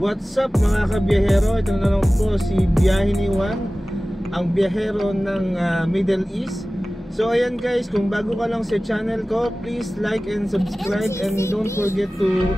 What's up mga kabiyahero? Ito na lang po si Biyahe ni Juan, ang biyahero ng Middle East. So ayan guys, kung bago ka lang sa channel ko, please like and subscribe and don't forget to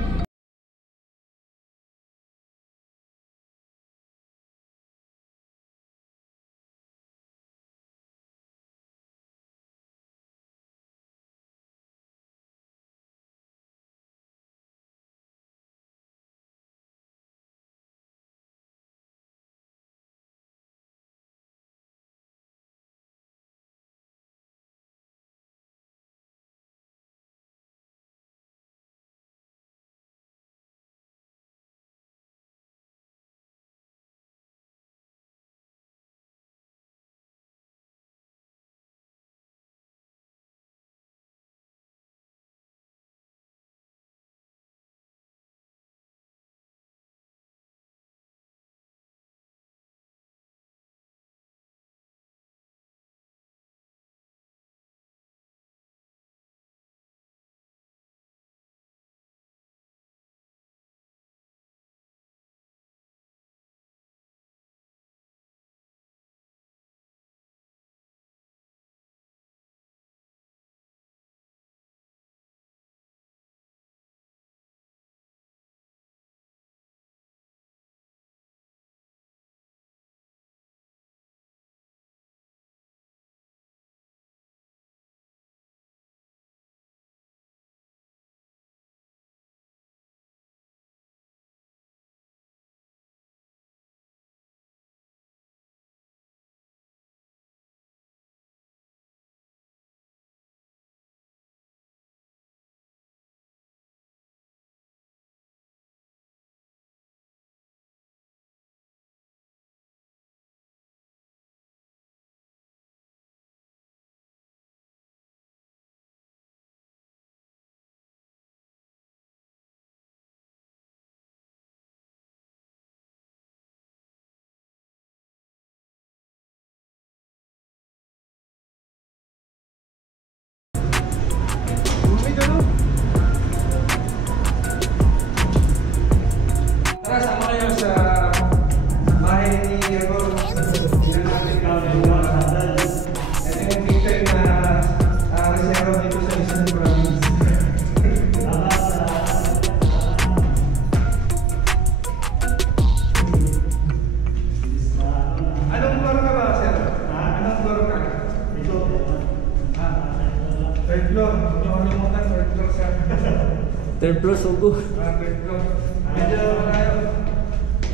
third floor sugo. third floor. Medyo malayo.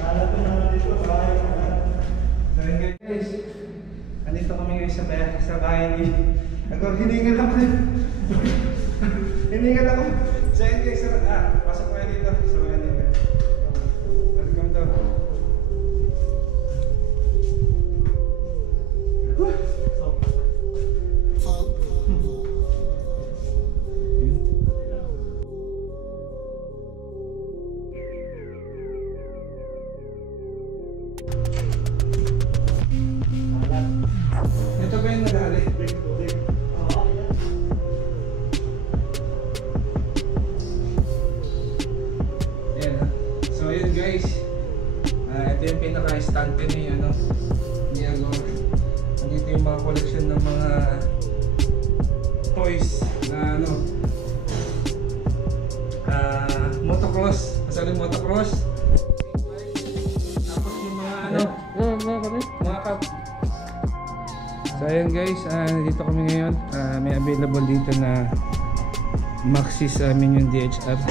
Lalapit naman dito. So guys, andito kami ngayon sa bahay ni Agor. Hiningal ako. Hiningal ako. So guys, pasok kayo dito. So ayan dito. Welcome to. Guys, ito yung pinaka-estante ni Agor. Nandito yung mga collection ng mga toys na motocross, masaling motocross. Tapos yung mga mga cup. So ayan guys, dito kami ngayon. May available dito na Maxis Minion DHR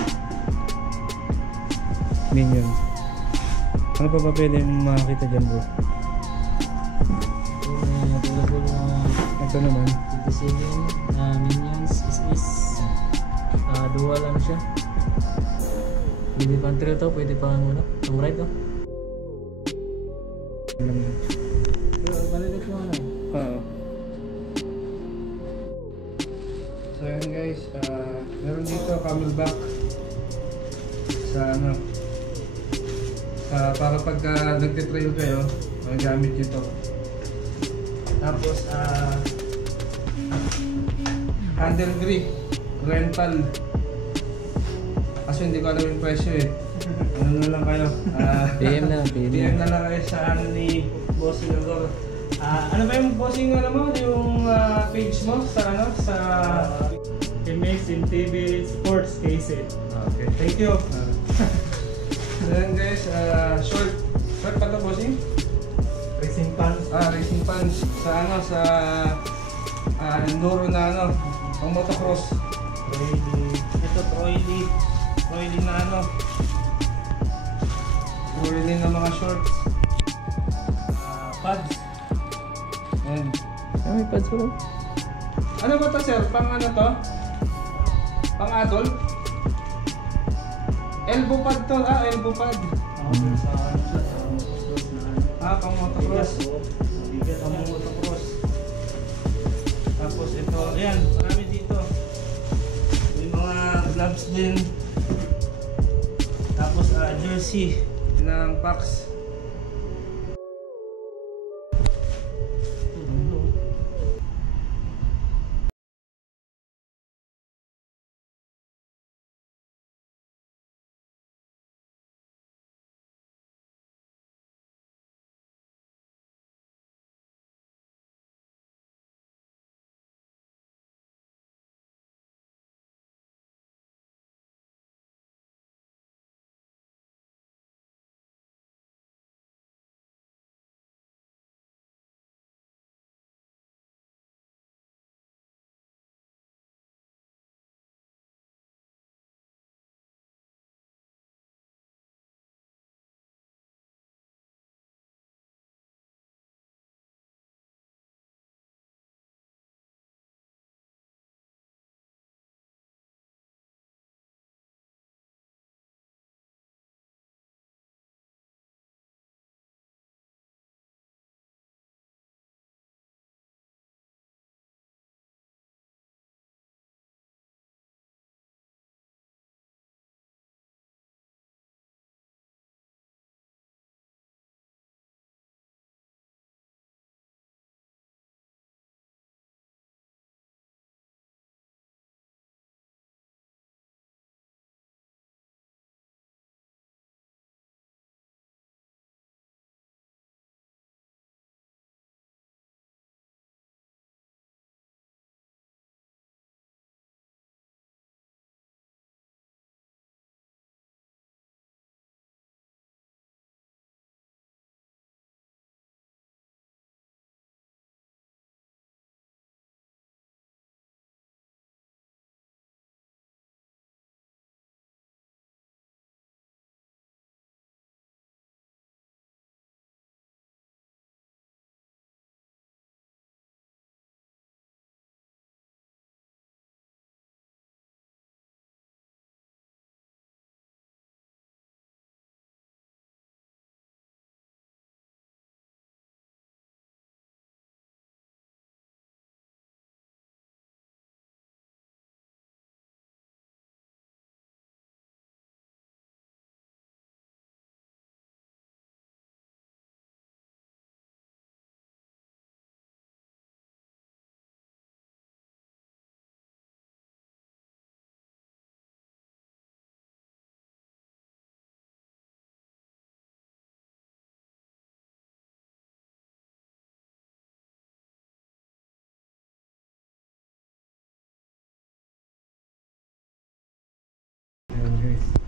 Minion. Ano pa pwede yung makakita dyan bro? Ito naman Minions is dual ano siya. Pwede pang trail to, pwede pang pang ride to. Malilit mo Oo. So yun guys, meron dito camelback sa para pagka nagtitrail kayo, magagamit nyo ito. Tapos handle grip rental, kasi hindi ko alam yung presyo eh. Ang ano na lang kayo. PM na lang, PM. PM na lang kayo sa ano ni Bossing Agor. Ano ba yung Bossing, ano mo, yung page mo sa ano, sa MX MTB Sports KC. okay, thank you. Then guys, short pa to, Bossing? Racing pants. Racing pants sa ano, sa enduro na ano, pang motocross. Ito Troy na ano, Troy na mga shorts. Pads. Ayan. May pads ko. Ano ba to, sir? Pang ano to? Pang adult? Elbow pad to, elbow pad. Sa motocross na ano. Pang motocross. Bigat Pang motocross. Tapos ito, ayan, marami dito. May mga gloves din. Tapos jersey ng Pax.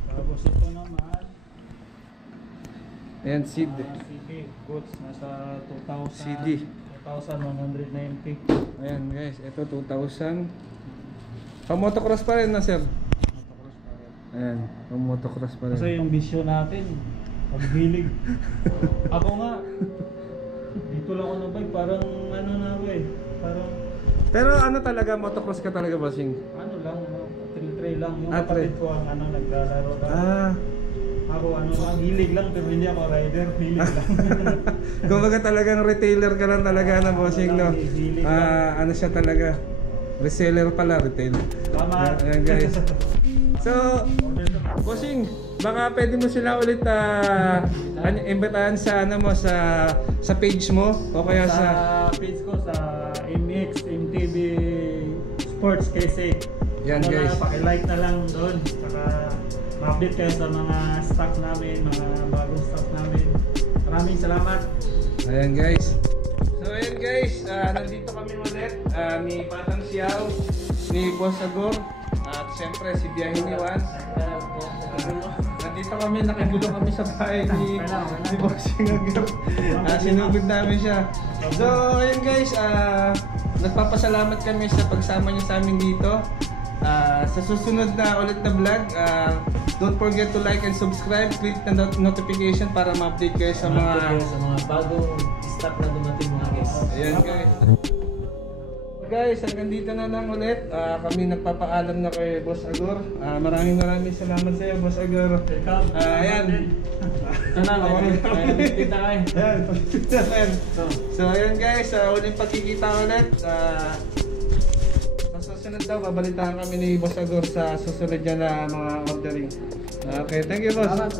Tapos ito naman, Ayan, seed. CD goods nasa 2,000. CD. 2,190. Ayan guys, ito 2,000. Pang motocross pa rin na, sir. Motocross pa rin. Ayan, pang motocross pa rin. Kasi yung bisyo natin, paghilig. Ako nga, dito lang ako na bike, parang ano na ako eh. Parang Pero ano talaga, motocross ka talaga, Bossing? ano lang, trail lang. Yung Ah, trail. kapatid ko ang ano, naglalaro lang. Ah, Ako ano lang, hilig lang pero hindi ako rider, hilig lang. kumbaga talagang retailer ka lang talaga na, Bossing, no? Hilig lang. Ano siya talaga? Reseller pala, retail. Tama. Ayan guys. So, Bossing, baka pwede mo sila ulit imbitahan sa ano mo, sa page mo o kaya sa sa page ko sa MX MTB Sports KC. Yan, guys. Paki-like na lang doon. Saka ma-update kayo sa mga stock namin, mga bagong stock namin. Maraming salamat. Ayan guys. So ayan guys, nandito kami ulit ni Batang Siyaw, ni Boss Agor, at siyempre si Biyahe ni Juan. Nandito kami, nakigulo kami sa bahay ni Bossing Agor. Sinugod namin siya. So ayan guys, nagpapasalamat kami sa pagsama niyo sa amin dito. Sa susunod na ulit na vlog, don't forget to like and subscribe, click the notification para ma-update kayo sa mga bagong stock na dumating mga guys. ayan guys, hanggang dito na lang ulit. Kami nagpapaalam na kay Boss Agor. Maraming salamat sa iyo, Boss Agor. Ayan. Ito na, may nabitbit na kayo. Ayan, pagkita natin. So ayan guys, uling pagkikita ulit. Sa susunod daw, babalitahan kami ni Boss Agor sa susunod niya na mga ordering. Okay, thank you boss. Salamat.